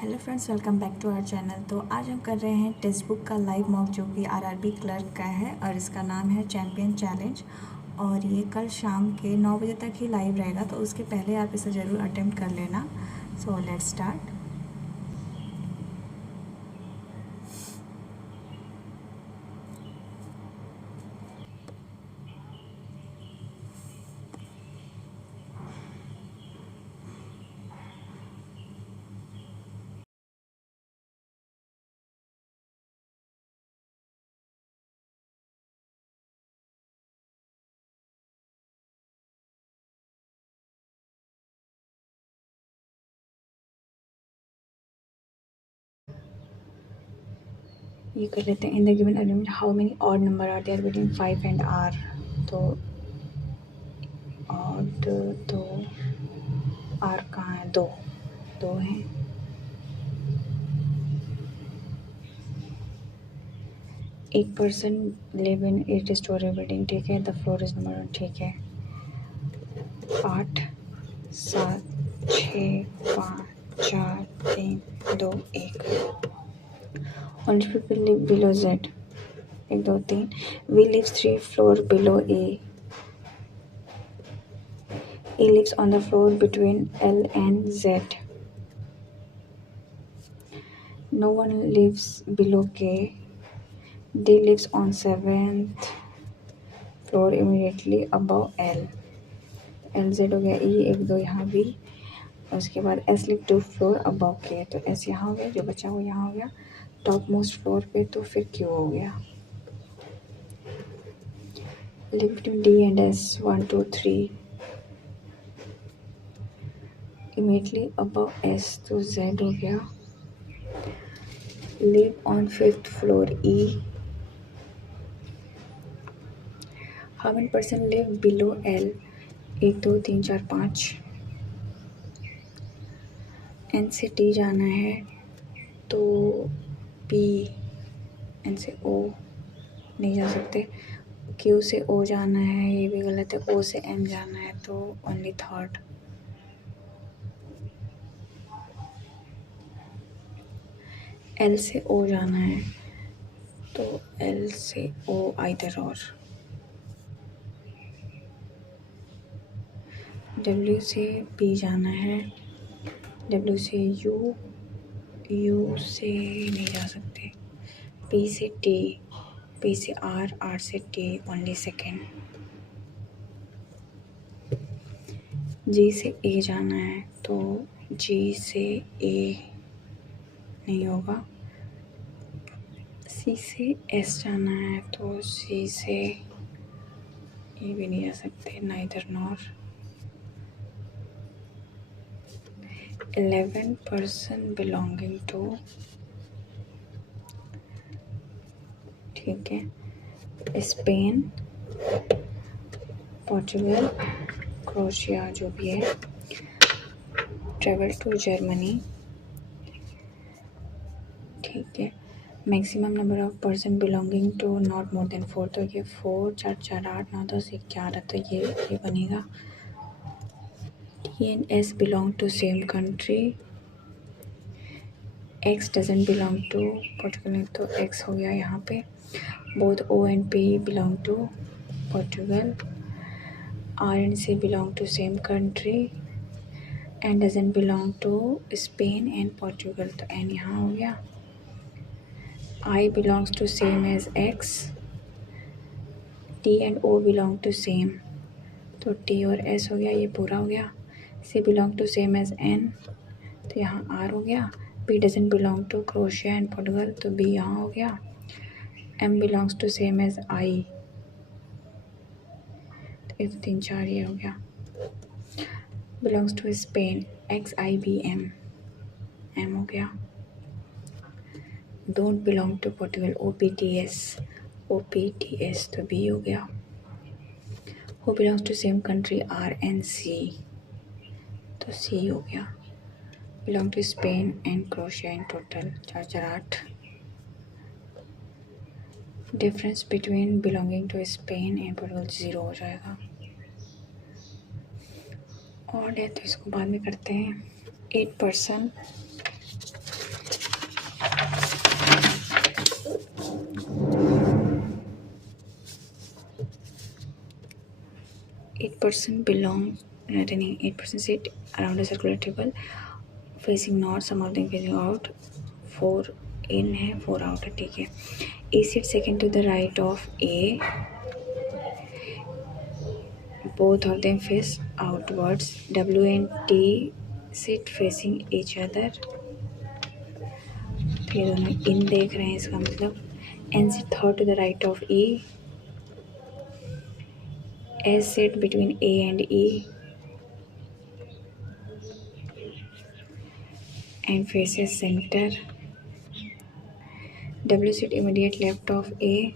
Hello friends, welcome back to our channel. तो आज हम कर रहे हैं टेक्स्ट बुक का लाइव मॉक जो कि आरआरबी क्लर्क का है और इसका नाम है चैम्पियन चैलेंज। और ये कल शाम के 9 बजे तक ही लाइव रहेगा, तो उसके पहले आप इसे ज़रूर अटेम्प्ट कर लेना। So let's start. ये कर लेते हैं। In the given element how many odd number are there between 5 and R. तो ऑड तो आर कहाँ है? दो हैं। एक person live in 8 story building, ठीक है। द फ्लोर इज नंबर 1, ठीक है। 8 7 6 5 4 3 2 1। Only people live below Z. 1 2 3। We live 3 floor below A. A lives on the floor between L and Z. No one lives below K. D lives on 7th floor immediately above L. LZ हो गया। E 1 2 यहाँ भी। उसके बाद S live 2 floor above K। तो S यहाँ हो गया, जो बचा वो यहाँ हो गया टॉप मोस्ट फ्लोर पे। तो फिर Q हो गया। Live between D and S 1 2 3 immediately above S। तो Z हो गया। Live on 5th floor E। How many person live below L? 1 2 3 4 5। N से T जाना है तो P, N से O नहीं जा सकते। Q से O जाना है, ये भी गलत है। O से M जाना है तो ओनली थर्ड। L से O जाना है तो L से O आइदर और। W से P जाना है, W से U, U से नहीं जा सकते। P से T, P से R, R से T ओनली सेकेंड। G से A जाना है तो G से A नहीं होगा। C से S जाना है तो C से ये भी नहीं जा सकते, neither nor. 11 person belonging to, ठीक है, स्पेन, पोर्चुगल, क्रोशिया जो भी है, ट्रेवल टू जर्मनी, ठीक है। Maximum number of person belonging to not more than 4। तो ये 4 4 4 8 9 10 11, तो ये बनेगा। T and S belong to same country. X doesn't belong to Portugal, तो X हो गया यहाँ पे। Both O and P belong to Portugal. R and C belong to same country. N doesn't belong to Spain and Portugal, तो N यहाँ हो गया। I belongs to same as X. T and O belong to same, तो T और S हो गया, ये पूरा हो गया। C belong to same as N, तो यहाँ R हो गया। B doesn't belong to Croatia and Portugal, तो B यहाँ हो गया। M belongs to same as I, तो 1 2 3 4 ये हो गया। Belongs to Spain, X I B M, M हो गया। Don't belong to Portugal, O P T S, O P T S, तो B हो गया। Who belongs to same country, R and C, तो C हो गया। Belong to Spain and Croatia in total 4 4 8। Difference between belonging to Spain and Portugal 0 हो जाएगा। और है तो इसको बाद में करते हैं। 8 person 8% belong remaining 8% sit around a circular table facing north, some of them facing out, 4 in है 4 out है, ठीक है. A sit second to the right of A, both of them face outwards. W and T sit facing each other, तो ये दोनों इन देख रहे हैं, इसका मतलब N sit third to the right of E, S sit between A and E and faces center. W sit immediate left of A,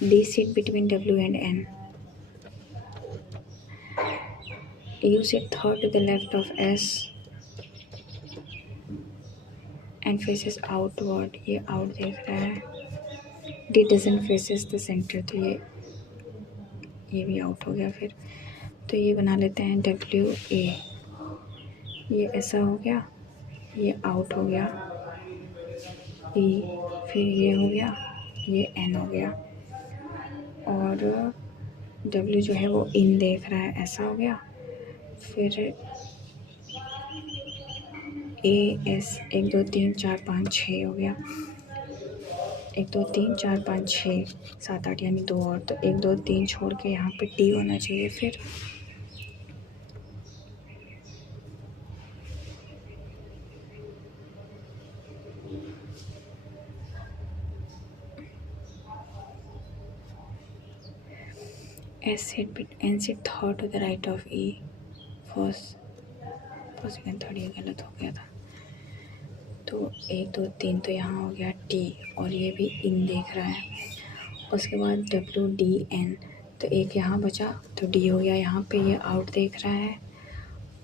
D sit between W and N. U sit third to the left of S and faces outward, ये out देख रहा है. D doesn't faces the center, तो ये भी out हो गया. फिर तो ये बना लेते हैं WA, ये ऐसा हो गया, ये out हो गया B, फिर ये हो गया, ये N हो गया, और W जो है वो इन देख रहा है, ऐसा हो गया. फिर AS 1 2 3 4 5 6 हो गया, 1 2 3 4 5 6 7 8 यानी 2 और, तो 1 2 3 छोड़ के यहाँ पे T होना चाहिए. फिर N sit third to the right of E, first second third, ये गलत हो गया था. तो 1 2 3 तो यहाँ हो गया T, और ये भी इन देख रहा है. उसके बाद WDN, तो एक यहाँ बचा, तो D हो गया यहाँ पे, ये आउट देख रहा है.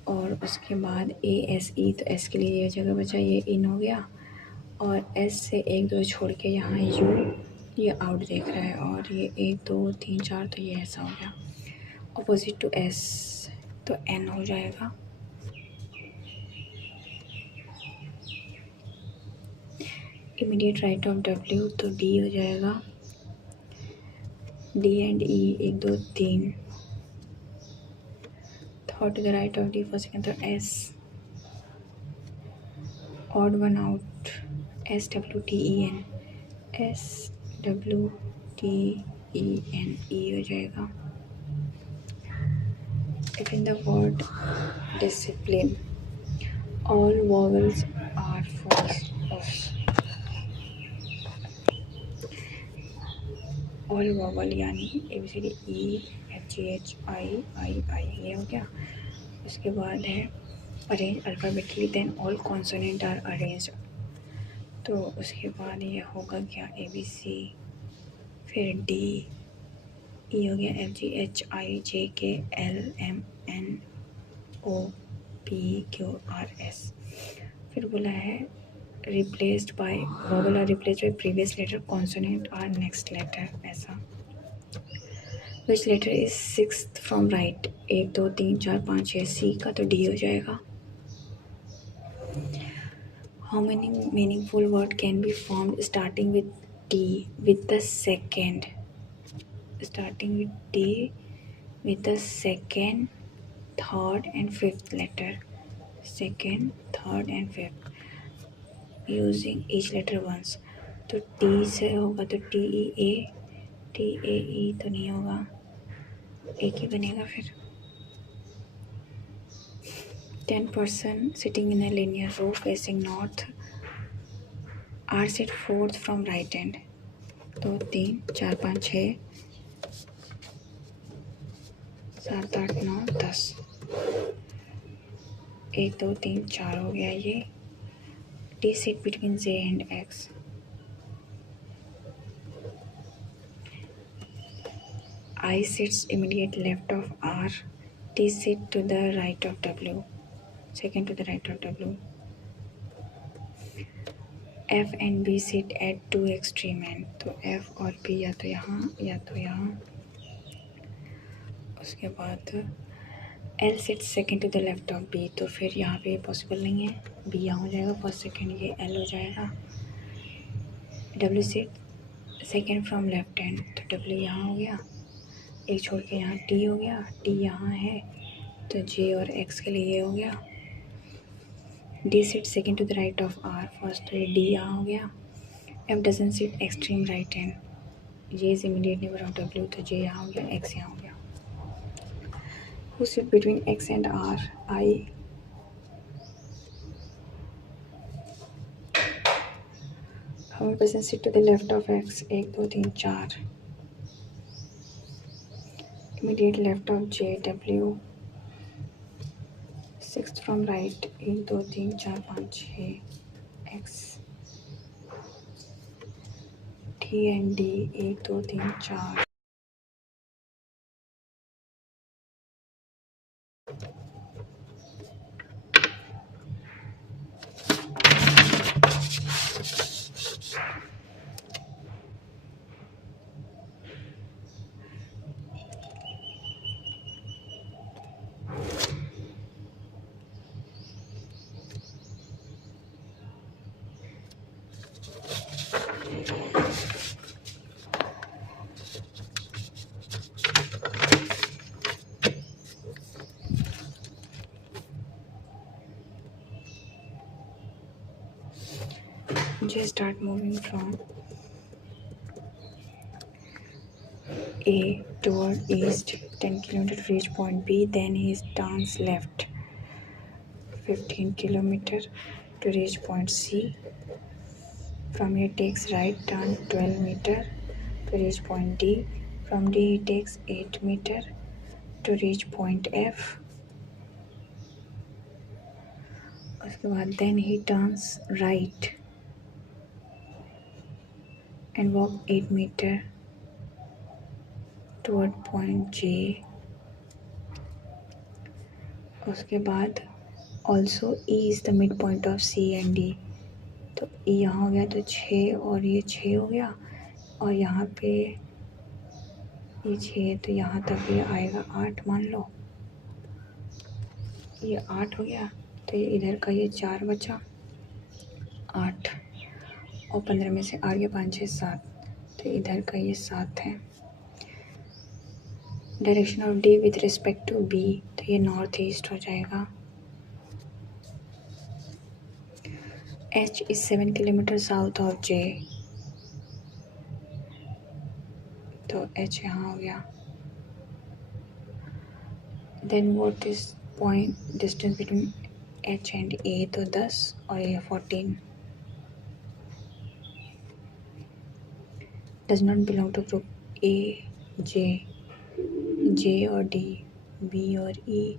और उसके बाद ASE, तो S के लिए ये जगह बचा, ये इन हो गया. और S से 1 2 छोड़ के यहाँ U, ये आउट देख रहा है. और ये 1 2 3 4, तो ये ऐसा हो गया अपोजिट टू S, तो N हो जाएगा. इमीडिएट राइट ऑफ W, तो D हो जाएगा. D and E 1 2 3, third to the right of D, first second third S, odd one out SWTEN, SWTEN, E हो जाएगा. If in the word discipline all vowels are false, all vowel यानी ABCD EFGHI ये हो गया. उसके बाद है arrange alphabetically, then all consonant are arrange, तो उसके बाद ये होगा क्या ABC, फिर D, E हो गया FGHIJKLMNOPQRS. फिर बोला है replaced by vowel are replaced by previous letter, consonant or next letter, ऐसा. Which letter is sixth from right? 1 2 3 4 5 6, C का तो D हो जाएगा. How many meaningful word can be formed starting with T with the second? Starting with T with the second, third and fifth letter. Second, third and fifth. Using each letter once. तो T से होगा तो TEA, TAE तो नहीं होगा, एक ही बनेगा. फिर 10 person sitting in a linear row facing north are sit fourth from right hand. 2 3 4 5 6 7 8 9 10, 1 2 3 4 हो गया. ये T sit between J and X. I sits immediate left of R. T sit to the right of W. Second to the right of W. F and B sit at two extreme end. तो F और B या तो यहाँ या तो यहाँ. उसके बाद L sits second to the left of B, तो फिर यहाँ पे पॉसिबल नहीं है, B यहाँ हो जाएगा फर्स्ट सेकेंड, ये L हो जाएगा. W sit second from left hand, तो W यहाँ हो गया. एक छोड़ के यहाँ टी हो गया, टी यहाँ है तो जे और एक्स के लिए ये हो गया। D sit second to the right of R, first तो ये डी यहाँ हो गया। F doesn't sit extreme right hand, J is immediate neighbour of W तो जे यहाँ हो गया, एक्स यहाँ हो गया। Who sit between X and R, I. How many person sit to the left of X, 1 2 3 4। Immediate left of J, W. Sixth from right, 1 2 3 4 5 6 x. T and D, 1 2 3 4। Just start moving from A toward east 10 km to reach point B, then he turns left 15 km to reach point C. From here takes right turn 12 meter to reach point D. From D he takes 8 meter to reach point F. उसके बाद then he turns right and walk 8 meter toward point J. उसके बाद also E is the midpoint of C and D. तो E यहाँ हो गया तो 6 और ये 6 हो गया, और यहाँ पे ये 6 तो यहाँ तक ये आएगा 8 मान लो, ये 8 हो गया तो ये इधर का ये 4 बचा, 8 और 15 में से 8 गया 5 6 7 तो इधर का ये 7 है। Direction of D with respect to B तो ये नॉर्थ ईस्ट हो जाएगा। H is 7 kilometre south of J, तो एच यहाँ हो गया। Then what is point distance between H and A, तो 10 और ये 14। Does not belong to group A J, J और डी, बी और ई,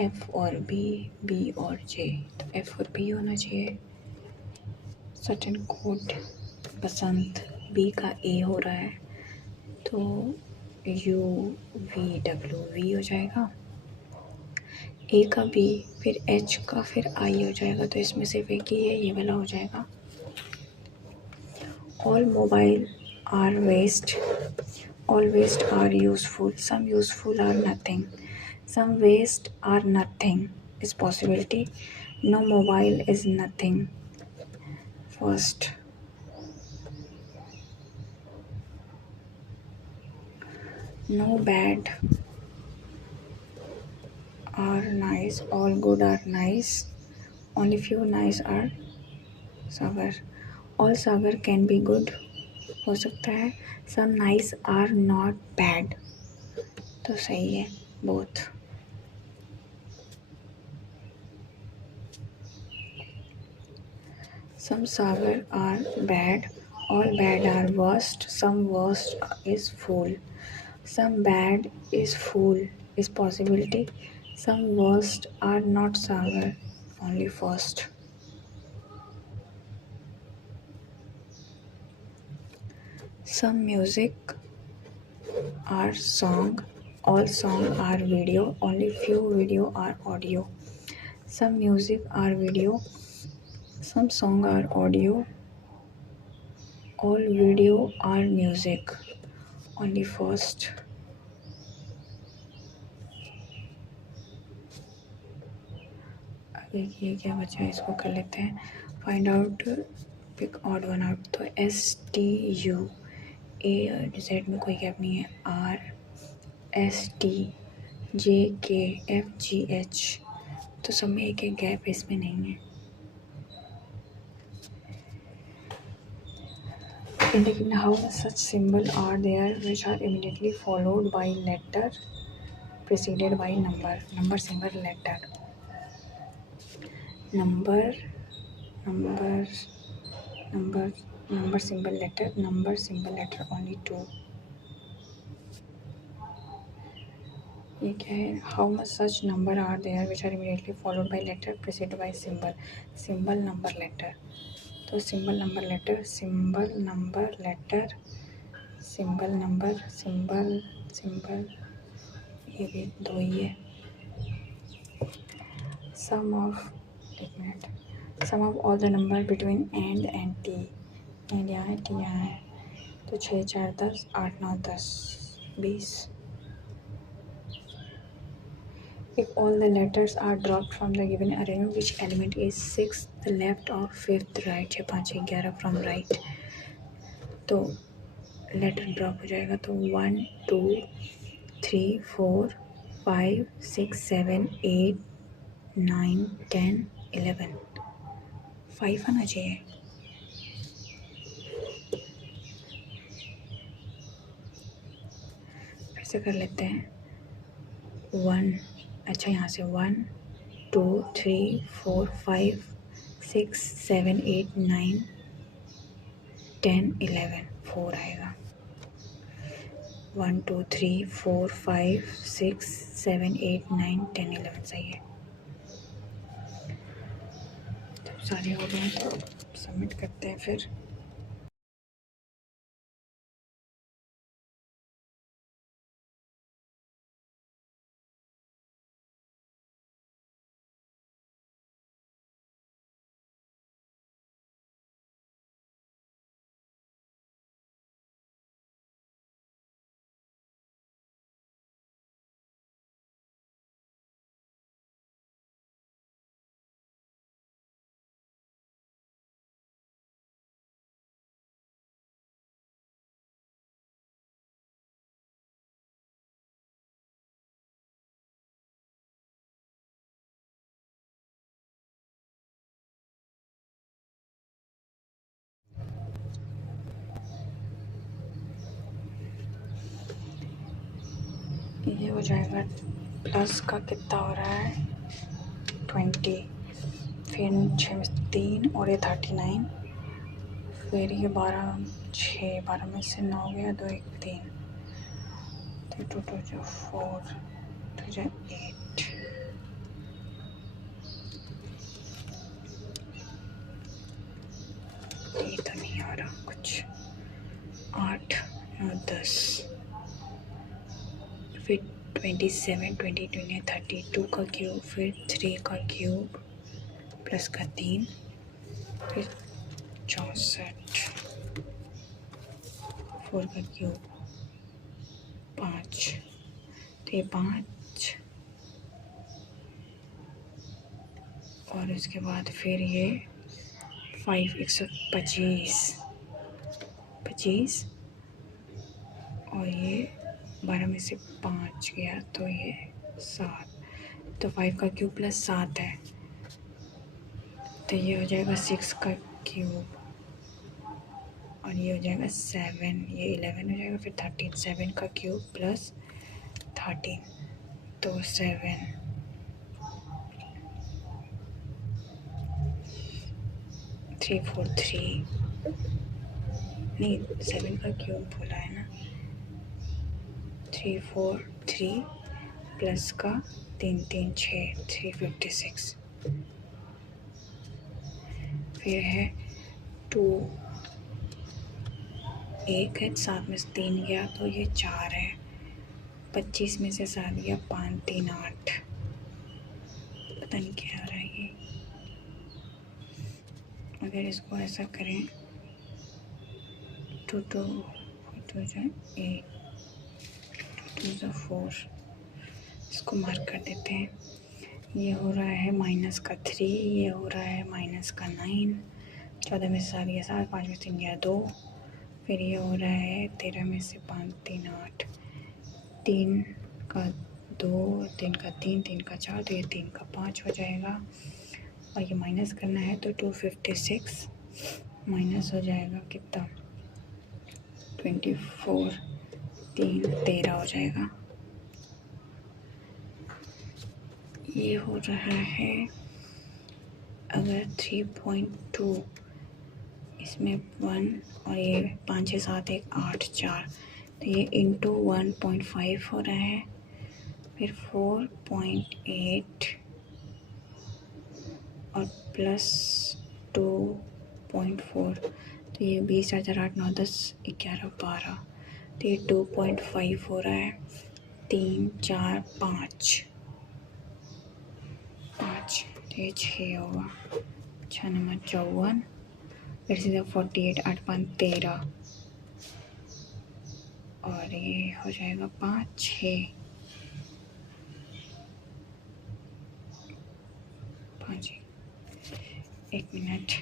एफ और बी, बी और जे, तो एफ और बी होना चाहिए। सटन कोड बसंत, बी का ए हो रहा है तो यू वी डब्ल्यू वी हो जाएगा। ए का बी, फिर एच का, फिर आई हो जाएगा, तो इसमें सिर्फ एक ही है, ये वाला हो जाएगा। All mobile are waste, all waste are useful, some useful are nothing, some waste are nothing is possibility, no mobile is nothing. First, no bad are nice, all good are nice, only few nice are sagar, all sagar can be good हो सकता है, some nice are not bad तो सही है both. Some sagar are bad, all bad are worst, some worst is fool, some bad is fool is possibility, some worst are not sagar, only first. Some music are song, all song are video, only few video are audio. Some music are video, some song are audio, all video are music, only first. आगे ये क्या बचा है, इसको कर लेते हैं। Find out, pick odd one out, तो S T U, A Z में कोई गैप नहीं है, आर STJKFGH, तो सब में एक एक गैप इसमें नहीं है। Indicate how such symbols are there which are immediately followed by letter preceded by number. Number symbol letter. Number symbol letter. Number symbol letter only two. ये क्या है? How much such number are there which are immediately followed by letter preceded by symbol. Symbol number letter. तो symbol number letter, symbol number letter, symbol number, symbol ये भी दो ही है। Sum of all the number between and t. and यहाँ है, t यहाँ है, तो 6 4 10 8 9 10 20. If all the letters are dropped from the given arrangement, which element is 6th left or 5th right? 6 5 6 11 from right. तो लेटर ड्रॉप हो जाएगा, तो 1 2 3 4 5 6 7 8 9 10 11. 5 आना चाहिए। फिर से कर लेते हैं। 1, अच्छा यहाँ से 1 2 3 4 5 6 7 8 9 10 11 4 आएगा। 1 2 3 4 5 6 7 8 9 10 11 सही है। तो सारे हो गए तो सबमिट करते हैं फिर। ये हो जाएगा, प्लस का कितना हो रहा है 20, फिर 6 में 3 और ये 39, फिर ये 12 6 12 में से 9 गया, 2 1 3, तो 2 2 जो 4 2 जो 8, ये तो नहीं आ रहा कुछ, 8 9 10, फिर 27 20 20 32 का क्यूब, फिर 3 का क्यूब प्लस का 3, फिर 64, 4 का क्यूब 5, तो ये 5, और उसके बाद फिर ये 5 125 और ये 12 में से 5 गया, तो ये 7, तो 5 का क्यूब प्लस 7 है, तो ये हो जाएगा 6 का क्यूब, और ये हो जाएगा 7, ये 11 हो जाएगा, फिर 13, 7 का क्यूब प्लस 13, तो 7 3 4 3, नहीं 7 का क्यूब बोला है ना, 3 4 3 प्लस का 3 3 6 356, फिर है 2 1 है, 7 में से 3 गया, तो ये 4 है, 25 में से 7 गया, 5 3 8, पता नहीं क्या आ रहा है ये। अगर इसको ऐसा करें 2 2 2 जो 8 2 जो 4, इसको मार्क कर देते हैं। ये हो रहा है माइनस का 3, ये हो रहा है माइनस का 9, 14 में से 7 गया 7, 5 में से 3 गया 2, फिर ये हो रहा है 13 में से 5 3 8, 3 का 2, 3 का 3, 3 का 4, तो ये 3 का 5 हो जाएगा। और ये माइनस करना है तो 256 माइनस हो जाएगा कितना, 24, 3, 13 हो जाएगा। ये हो रहा है अगर 3.2, इसमें 1 और ये 5, 6, 7, 1, 8, 4, तो ये इंटू 1.5 हो रहा है, फिर 4.8 और प्लस 2.4, तो ये 20, 4, 8, 9, 10, 11, 12, तो ये 2.5 हो रहा है। 3, 4, 5, तो ये 6 होगा। 6 नंबर 54, फिर से 48, 8, 5, 13, और ये हो जाएगा 5, 6, 5, 1 मिनट,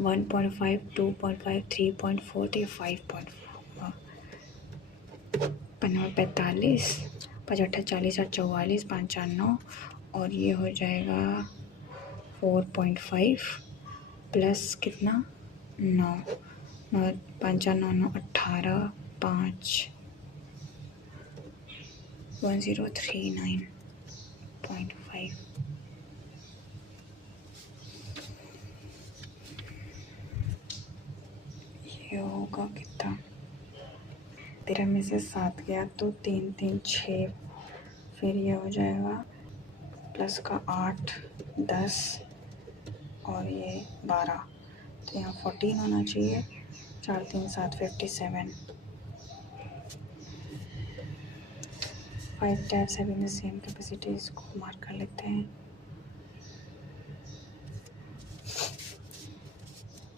1.5, 2.5, 3.4, तो ये 5.4। 45, 5, 40, 44, 5, 4, 9, और ये हो जाएगा 4.5 प्लस कितना 9, 9, 5, 4, 9, 9, 18, 5, 1039.5। ये होगा कितना, 13 में से 7 गया तो 3, 3, 6, फिर ये हो जाएगा प्लस का 8, 10 और ये 12, तो यहाँ 14 होना चाहिए। 4, 3, 7, 57। 5 tabs having the same capacity, इसको मार्क कर लेते हैं।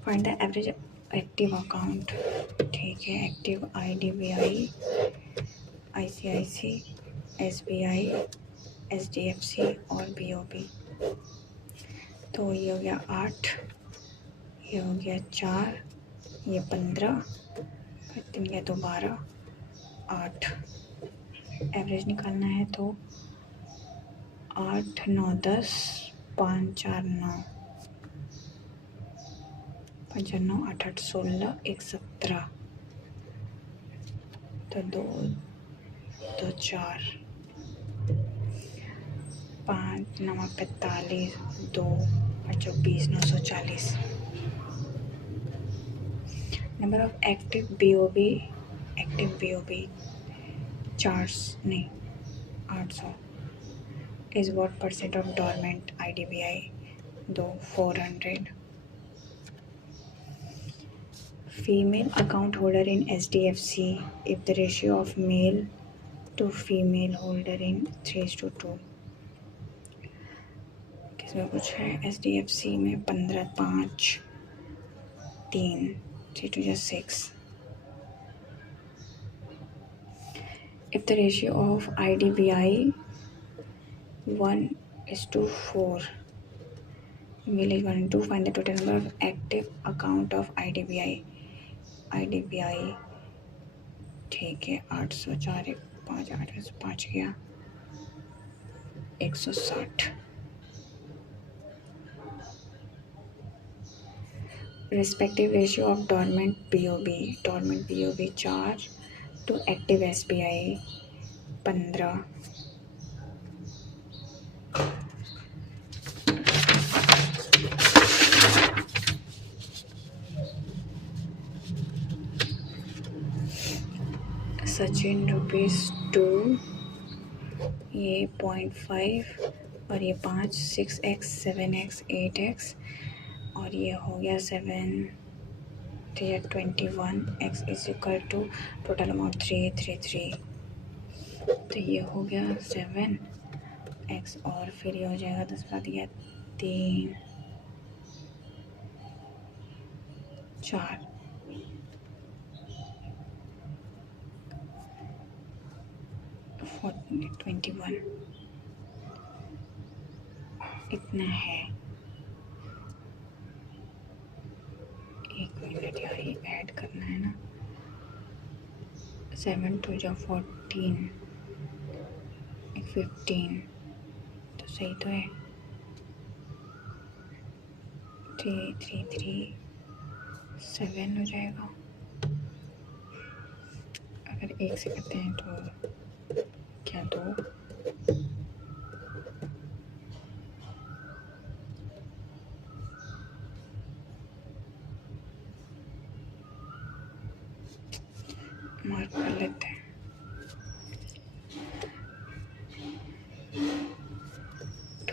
Find the average active account, ठीक है। Active IDBI, ICIC, SBI, SDFC और BOB। तो ये हो गया 8, ये हो गया 4, ये 15, 3 गया तो 12, 8। एवरेज निकालना है तो 8, 9, 10, 5, 4, 9, 5, 4, 9, 8, 8, 16, 1, 17, तो 2, 2, 4, 5, 9, 45, 2, 24, 940। Number of active BOB, charge नहीं 800 is what percent of dormant IDBI, 2, 400। Female account holder in SDFC, if the ratio of male to female holder in 3:2। किसमें कुछ है, SDFC में 15, 5, 3, 3, 6। If the ratio of IDBI 1:4, male is 1:2, find the total number of active account of IDBI, ठीक है। 800, 4, 1, 5, 8 में से 5 गया 160। Respective ratio of dormant BOB charge to active SBI 15। Sachin ₹2, ये 0.5 और ये 5, 6x, 7x, 8x, और ये हो गया 7, 21x is equal to total amount 333। तो ये हो गया 7x, और फिर ये हो जाएगा 10 बता दिया 3, 4, 21 इतना है। एक मिनट यार, ये ऐड करना है ना। 7 2 जा 14, 15 तो सही तो है। 3337 हो जाएगा। अगर 1 से करते हैं तो क्या 2 मार्क कर लेते हैं।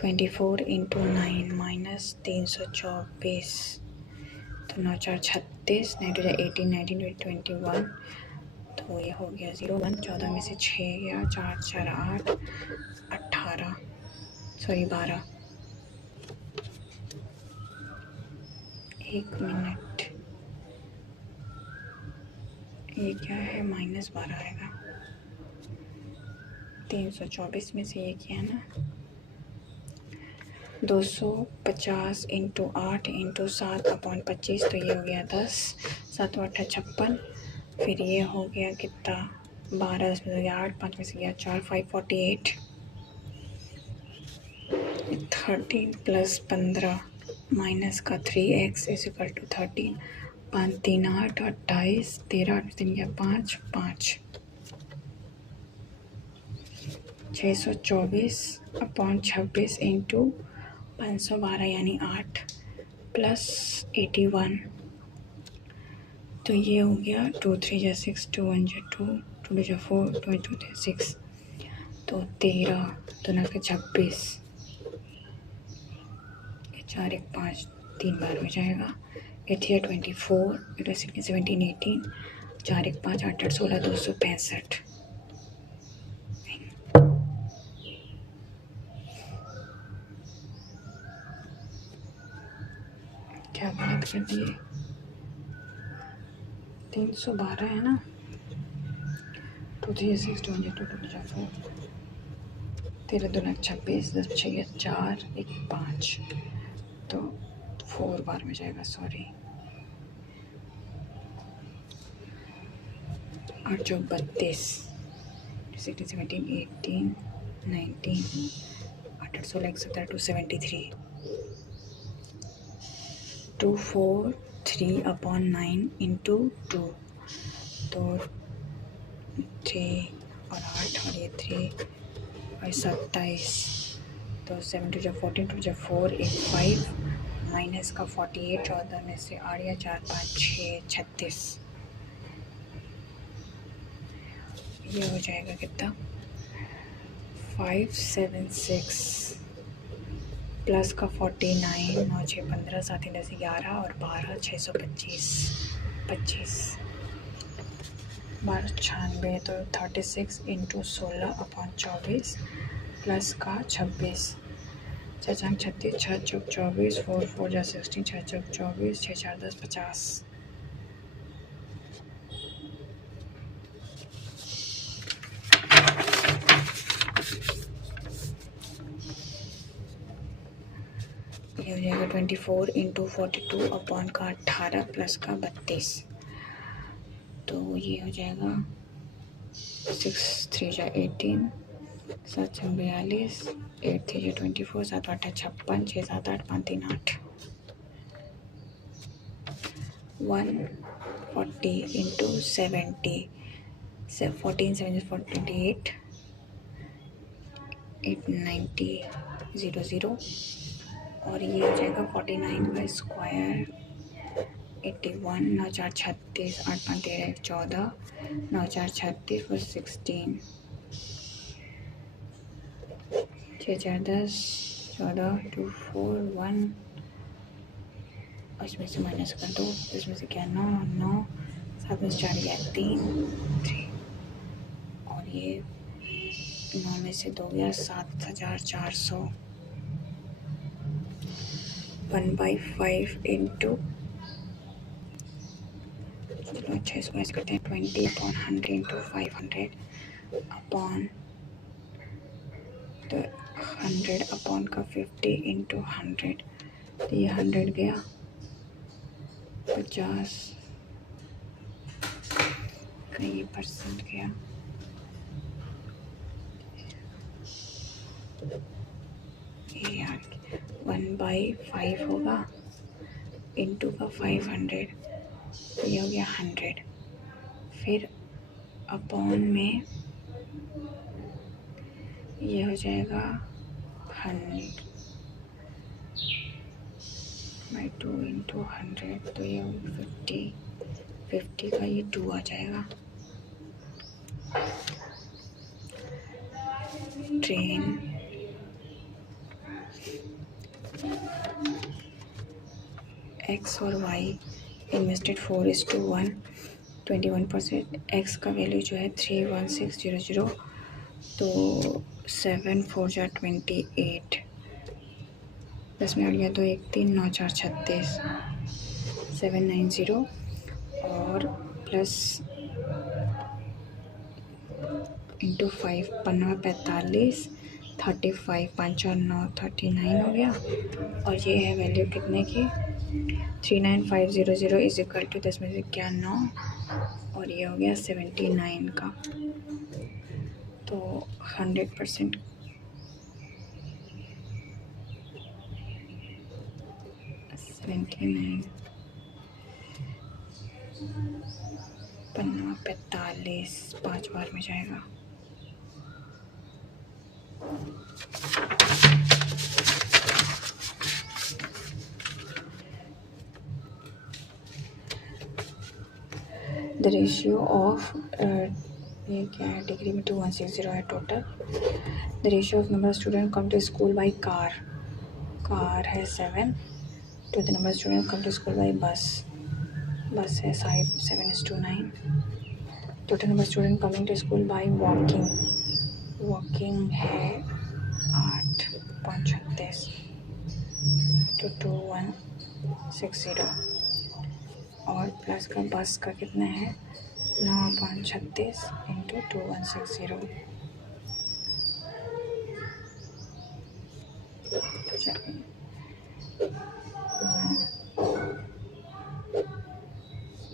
24 इंटू 9 माइनस 324 तो 9 4 36 9 2 18 19 20 21 तो ये हो गया 0 1 14 में से 6 गया 4 4 8 18 सॉरी 12। 1 मिनट ये क्या है -12 आएगा। 324 में से ये क्या है ना 250 इंटू 8 इंटू 7/25 तो ये हो गया 10 7 8 56। फिर ये हो गया कितना 12 10 में से गया 8 5 में से गया 4 5 48 13 प्लस 15 माइनस का 3x इज इक्वल टू 13 5 3 8 28 13 8 में से गया 5 5 624/26 इंटू 512 यानी 8 प्लस 81 तो ये हो गया 2 3 जा 6 2 1 जा 2 2 जा 4 2 2 जा 6 तो 13 2 9 का 26 4 1 5 3 बार हो जाएगा। 8 या 24 8 16 17 18 4 1 5 8 8 16 265 क्या गलत कर दिए 312 है ना 2 3 6 2 2 2 जा 4 13 2 26 10 6 4 1 5 तो 4 बार में जाएगा सॉरी 8 जो 32 16 17 18 19 8 16 17 273 243/9 इंटू 2 तो 3 और 8 और ये 3 और 27 तो 7 2 जा 14 2 जा 4 1 5 माइनस का 48 14 में से 8 या 4 5 6 36 ये हो जाएगा कितना 576 प्लस का 49 9 6 15 7 10 11 और 12 625 25 12 96 तो 36 इंटू 16/24 प्लस का 26 6 4 36 6 चौक 24 4 4 जा 16 6 चौक 24 6 4 10 50 ये हो जाएगा 24 इंटू 42/18 प्लस का 32 तो ये हो जाएगा 6 3 जा 18 7 6 42 8 3 जा 24 7 8 56 6 7 8 5 3 8 140 इंटू 70 14 7 48 890 0 और ये हो जाएगा 49 का स्क्वायर 81 9 4 36 8 5 13 14 9 4 36 और 16 6 4 10 14 2 4 1 और इसमें से माइनस कर दो इसमें से क्या 9 9 7 में से 4 गया 3 3 और ये 9 में से 2 गया 7400 1/5 इंटू चलो अच्छा इसको ऐसे करते हैं 20/100 इंटू 500 अपॉन तो 100 अपॉन का 50 इंटू 100 तो ये 100 गया 50 का ये % गया ये यार 1/5 होगा इंटू का 500, तो ये हो गया 100। फिर अपॉन में ये हो जाएगा 100/2 इंटू 100, तो ये 50, 50 का ये 2 आ जाएगा। ट्रेन एक्स और वाई इन्वेस्टेड 4:1, 21%। एक्स का वैल्यू जो है 31600, तो 7 4 जा 28, 10 में 8 गया तो 1 3 9 4 36, 790, और प्लस इंटू 5 15 45, 35 5 4 9 39 हो गया। और ये है वैल्यू कितने की, 39500 इज इक्वल टू 10 में से क्या 9, और ये हो गया 79 का। तो 100% 79, 15 45 5 बार में जाएगा। द रेशियो ऑफ ये क्या है, डिग्री में 2160 है टोटल। The ratio of number student come to school by car है 7 to the number student come to school by bus है 7:9। Total number student coming to school by walking है 8.36 to 2160, और प्लस का बस का कितना है 9.36 इंटू 2160, तो चलिए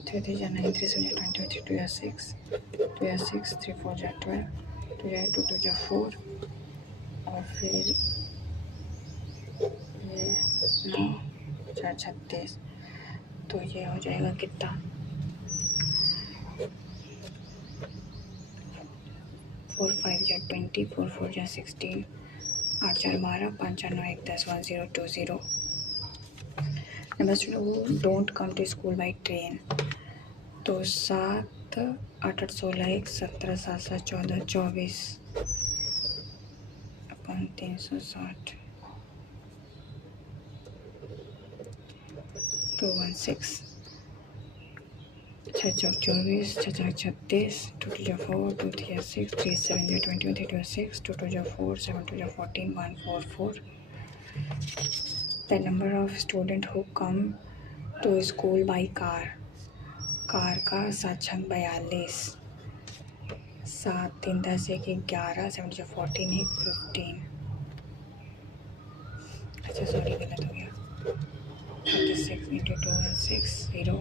3 3 जा 9, 3 7 जा 20, 3 2 जा 6, 2 जा 6, 3 4 जा 12, 2 जा 2 2 जा 4, और फिर ये 9 4 36, तो ये हो जाएगा कितना 4 5 जा 20, 4 4 जा 16, 8 4 12, 5 4 9 1 10, 1020। Number student don't come to school by train, तो 7 8 8 16 1 17 7 7 14 24 अपन 360 216, 6 4 24, 6 4 36, 2 2 जा 4, 2 3 जा 6, 3 7 जा 21, 3 2 जा 6, 2 2 जा 4, 7 2 जा 14, 144। The number of students who come to school by car का 7 छंग 42, 7 3 10 1 11, 7 जा 14 1 15, अच्छा सॉरी गलत हो गया, 36 इंटू 2 1 6 0,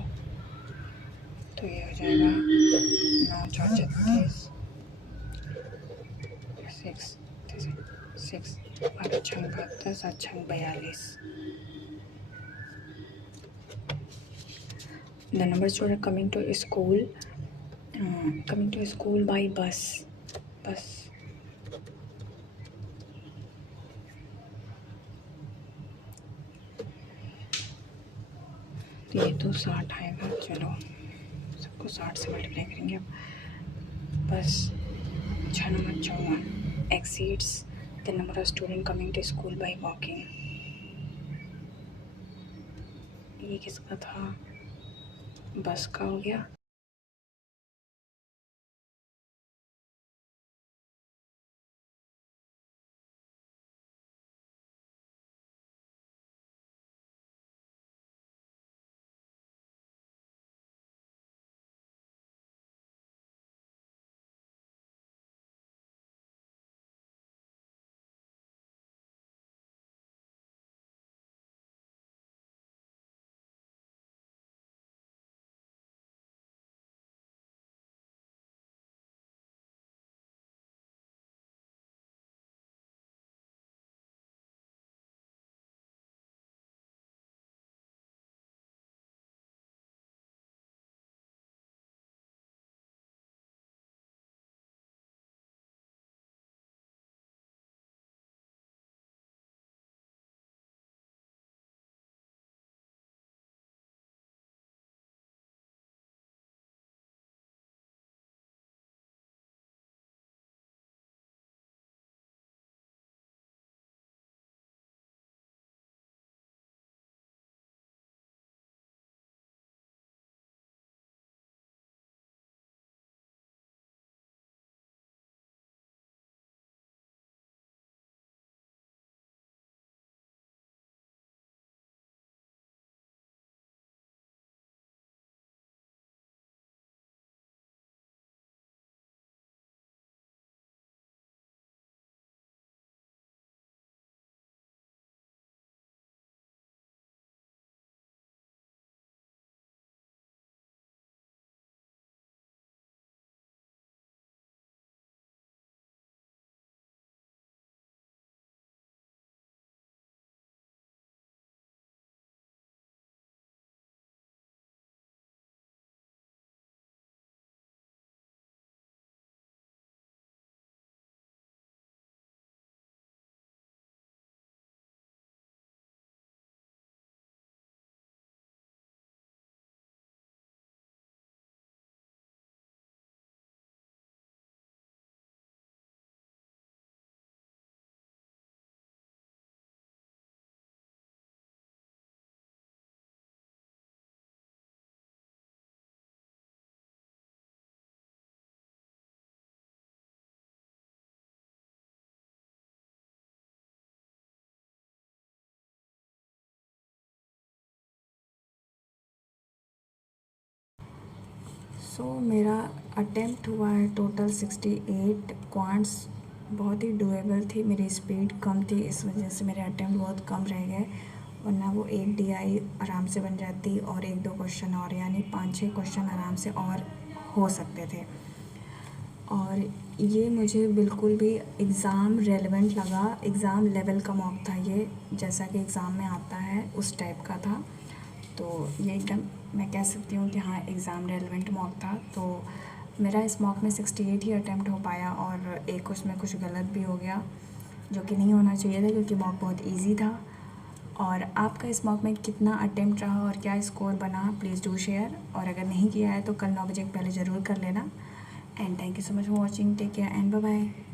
तो ये हो जाएगा 9 4 36, 6 8 छंग 72, 7 छंग 42। The number of students coming to school by bus, ये तो 60 आएगा, चलो सबको 60 से मल्टीप्लाई करेंगे अब। बस 6 number 54 exceeds the number of students coming to school by walking, ये किसका था, बस का हो गया। मेरा अटेम्प्ट हुआ है टोटल 68 क्वांट्स। बहुत ही डुएबल थी, मेरी स्पीड कम थी, इस वजह से मेरे अटेम्प्ट बहुत कम रह गए, वरना वो एक DI आराम से बन जाती और 1-2 क्वेश्चन और, यानी 5-6 क्वेश्चन आराम से और हो सकते थे। और ये मुझे बिल्कुल भी एग्ज़ाम रेलेवेंट लगा, एग्ज़ाम लेवल का मॉक था ये, जैसा कि एग्ज़ाम में आता है उस टाइप का था। तो ये एकदम मैं कह सकती हूँ कि हाँ, एग्ज़ाम रेलेवेंट मॉक था। तो मेरा इस मॉक में 68 ही अटैम्प्ट हो पाया और एक उसमें कुछ गलत भी हो गया, जो कि नहीं होना चाहिए था क्योंकि मॉक बहुत ईजी था। और आपका इस मॉक में कितना अटेम्प्ट रहा और क्या स्कोर बना, प्लीज़ डू शेयर। और अगर नहीं किया है तो कल 9 बजे पहले ज़रूर कर लेना। And thank you so much for watching, take care and bye bye.